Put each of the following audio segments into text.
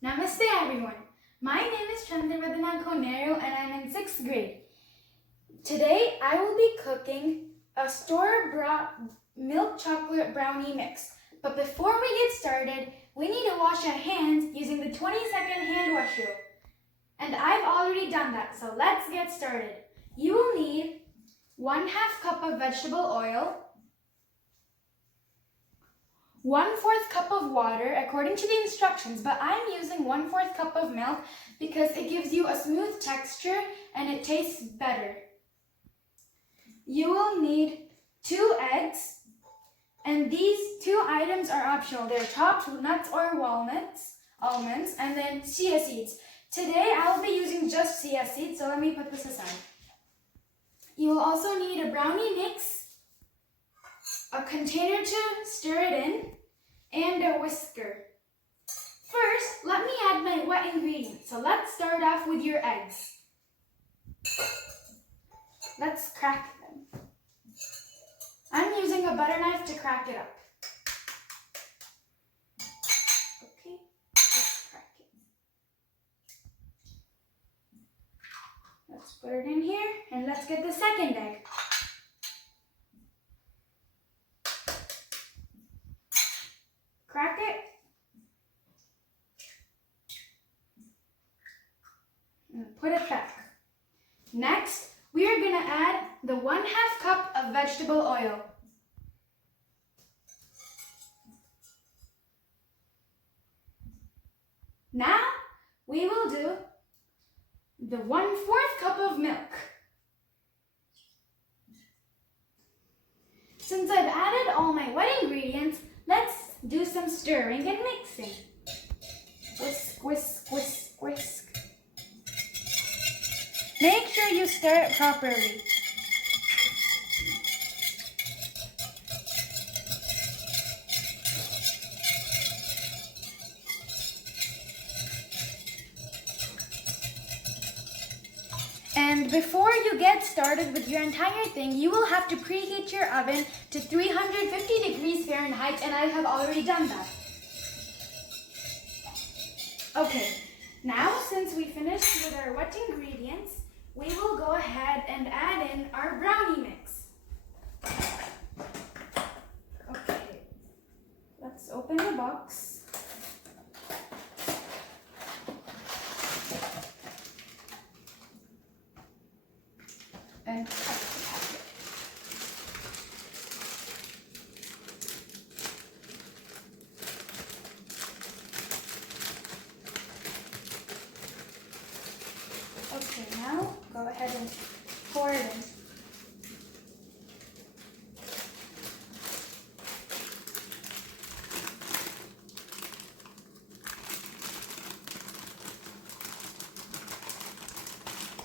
Namaste everyone. My name is Chandravadana and I'm in 6th grade. Today I will be cooking a store-bought milk chocolate brownie mix. But before we get started, we need to wash our hands using the 20-second hand wash rule. And I've already done that, so let's get started. You will need 1/2 cup of vegetable oil, 1/4 cup of water according to the instructions, but I'm using 1/4 cup of milk because it gives you a smooth texture and it tastes better. You will need 2 eggs, and these 2 items are optional. They're chopped nuts or walnuts, almonds, and then chia seeds. Today I'll be using just chia seeds, so let me put this aside. You will also need a brownie mix, a container to stir it in, and a whisker. First, let me add my wet ingredients. So let's start off with your eggs. Let's crack them. I'm using a butter knife to crack it up. Okay, let's crack it. Let's put it in here, and let's get the second egg. Crack it. And put it back. Next, we are going to add the 1/2 cup of vegetable oil. Now, we will do the 1/4 cup of milk. Since I've added all my wet ingredients, let's do some stirring and mixing. Whisk, whisk, whisk, whisk. Make sure you stir it properly. And before you get started with your entire thing, you will have to preheat your oven to 350 degrees Fahrenheit, and I have already done that. Okay, now since we finished with our wet ingredients, we will go ahead and add in our brownie mix. Okay, let's open the box. And cut the packet. Okay, now go ahead and pour it in.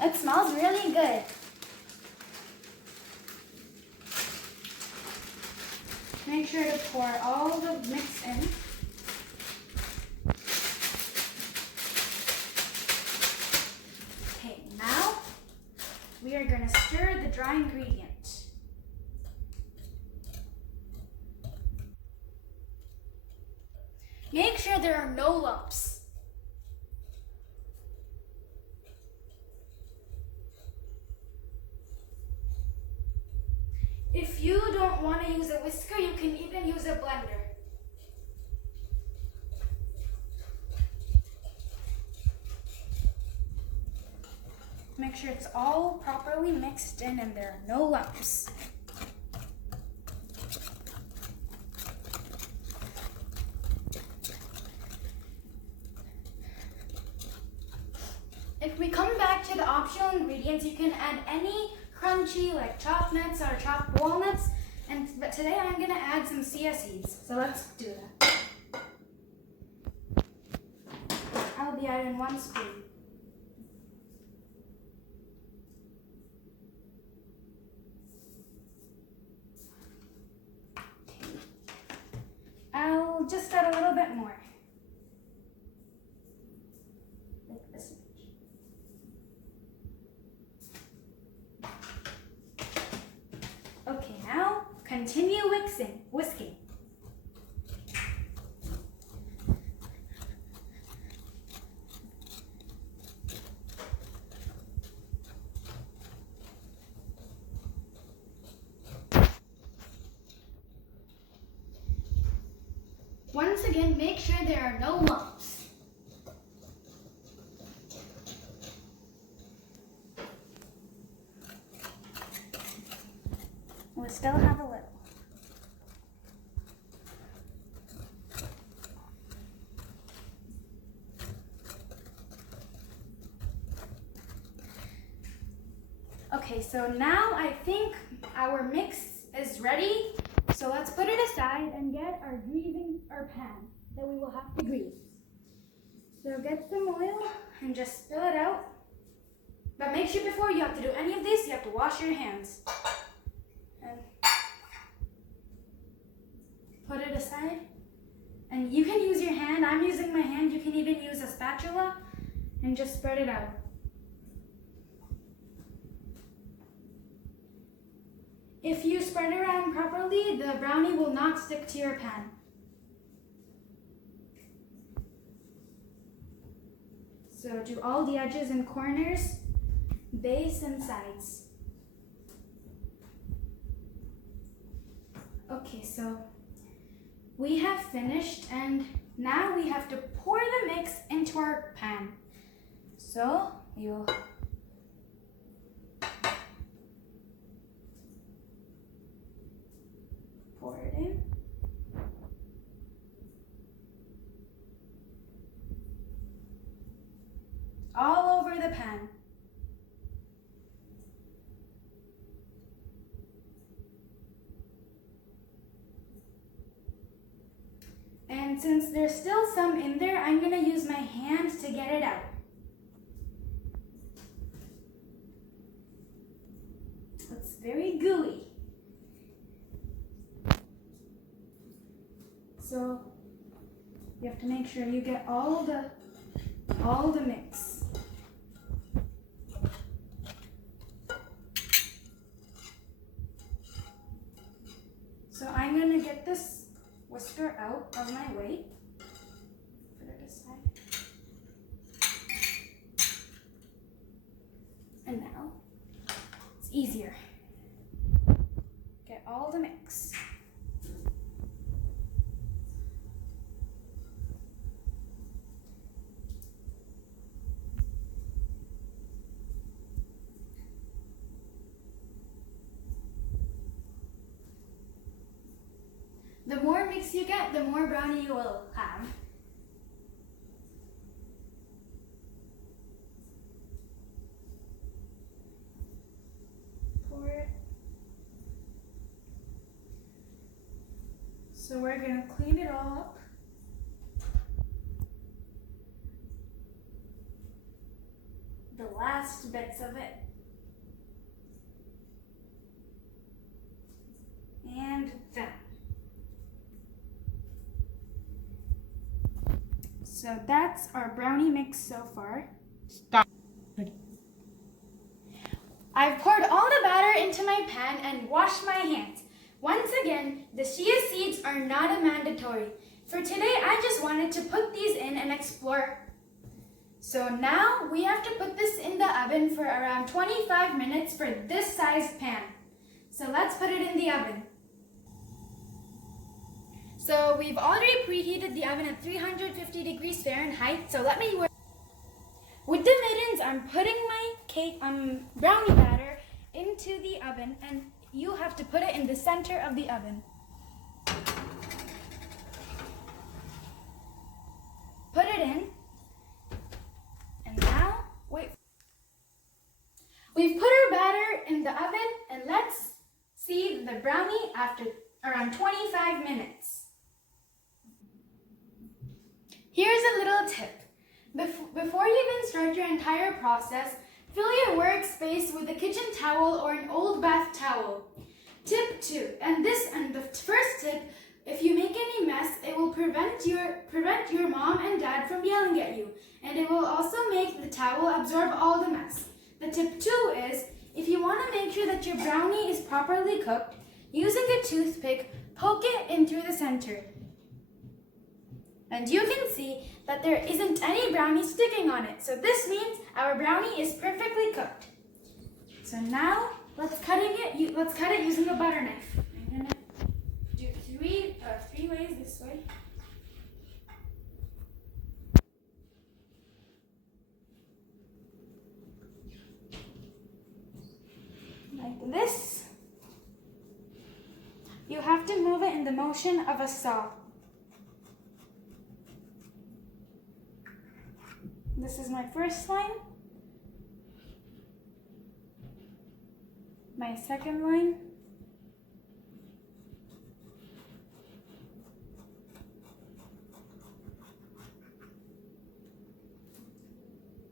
It smells really good. Make sure to pour all the mix in. Okay, now we are going to stir the dry ingredient. Make sure there are no lumps. If you don't want to use a whisker, you can even use a blender. Make sure it's all properly mixed in and there are no lumps. If we come back to the optional ingredients, you can add any crunchy like chopped nuts or chopped walnuts, but today I'm going to add some chia seeds. So let's do that. I'll be adding 1 spoon. Okay. I'll just add a little bit more. Like this much. Okay, now continue whisking. once again, make sure there are no lumps. We still have a little. Okay, so now I think our mix is ready. So let's put it aside and get our pan that we will have to grease. So get some oil and just spill it out. But make sure before you have to do any of this, you have to wash your hands. And put it aside. And you can use your hand. I'm using my hand. You can even use a spatula and just spread it out. If you spread it around properly, the brownie will not stick to your pan. So do all the edges and corners, base and sides. Okay, so we have finished and now we have to pour the mix into our pan. So we will pour it in. All over the pan. And since there's still some in there, I'm going to use my hand to get it out. It's very gooey. So you have to make sure you get all the mix. So I'm going to get this whisker out of my way. Put it aside. And now it's easier. Get all the mix. The more mix you get, the more brownie you will have. Pour it. So we're going to clean it all up. The last bits of it. And done. So that's our brownie mix so far. Stop. I've poured all the batter into my pan and washed my hands. Once again, the chia seeds are not a mandatory. For today, I just wanted to put these in and explore. So now we have to put this in the oven for around 25 minutes for this sized pan. So let's put it in the oven. So we've already preheated the oven at 350 degrees Fahrenheit, so let me work. With the mittens, I'm putting my brownie batter into the oven, and you have to put it in the center of the oven. Put it in, and now wait. We've put our batter in the oven, and let's see the brownie after around 25 minutes. Here's a little tip. Before you even start your entire process, fill your workspace with a kitchen towel or an old bath towel. Tip 2, and the first tip, if you make any mess, it will prevent your mom and dad from yelling at you, and it will also make the towel absorb all the mess. The tip 2 is, if you want to make sure that your brownie is properly cooked, using a toothpick, poke it in through the center. And you can see that there isn't any brownie sticking on it. So this means our brownie is perfectly cooked. So now let's cut it using a butter knife. I'm gonna do three ways this way. motion of a saw. This is my first line. My second line.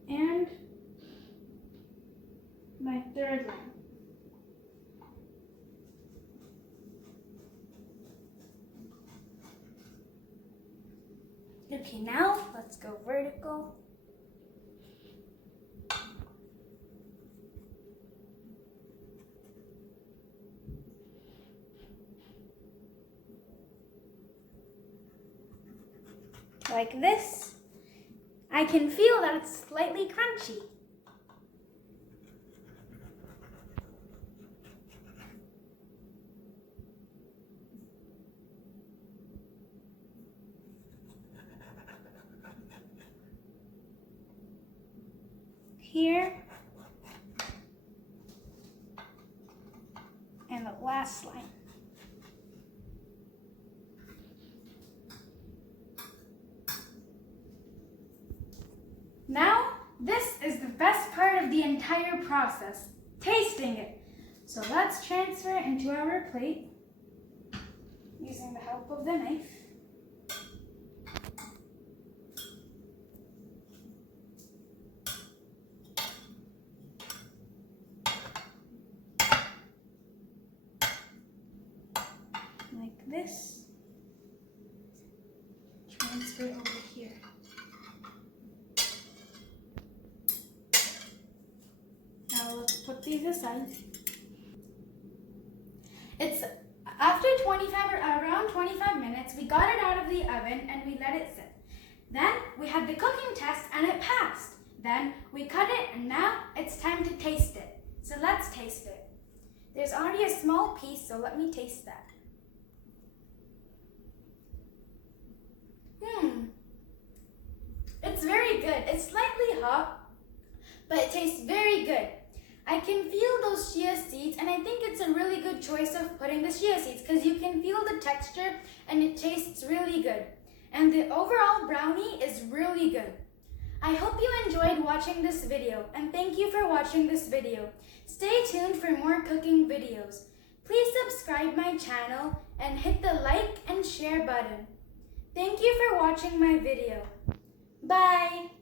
And my third line. Okay, now let's go vertical. Like this. I can feel that it's slightly crunchy. Here. And the last line. Now, this is the best part of the entire process, tasting it. So let's transfer it into our plate using the help of the knife. Like this. Transfer it over here. Now let's put these aside. It's after around 25 minutes, we got it out of the oven and we let it sit. Then we had the cooking test and it passed. Then we cut it and now it's time to taste it. So let's taste it. There's already a small piece, so let me taste that. It's very good. It's slightly hot, but it tastes very good. I can feel those chia seeds, and I think it's a really good choice of putting the chia seeds because you can feel the texture and it tastes really good. And the overall brownie is really good. I hope you enjoyed watching this video, and thank you for watching this video. Stay tuned for more cooking videos. Please subscribe my channel and hit the like and share button. Thank you for watching my video. Bye!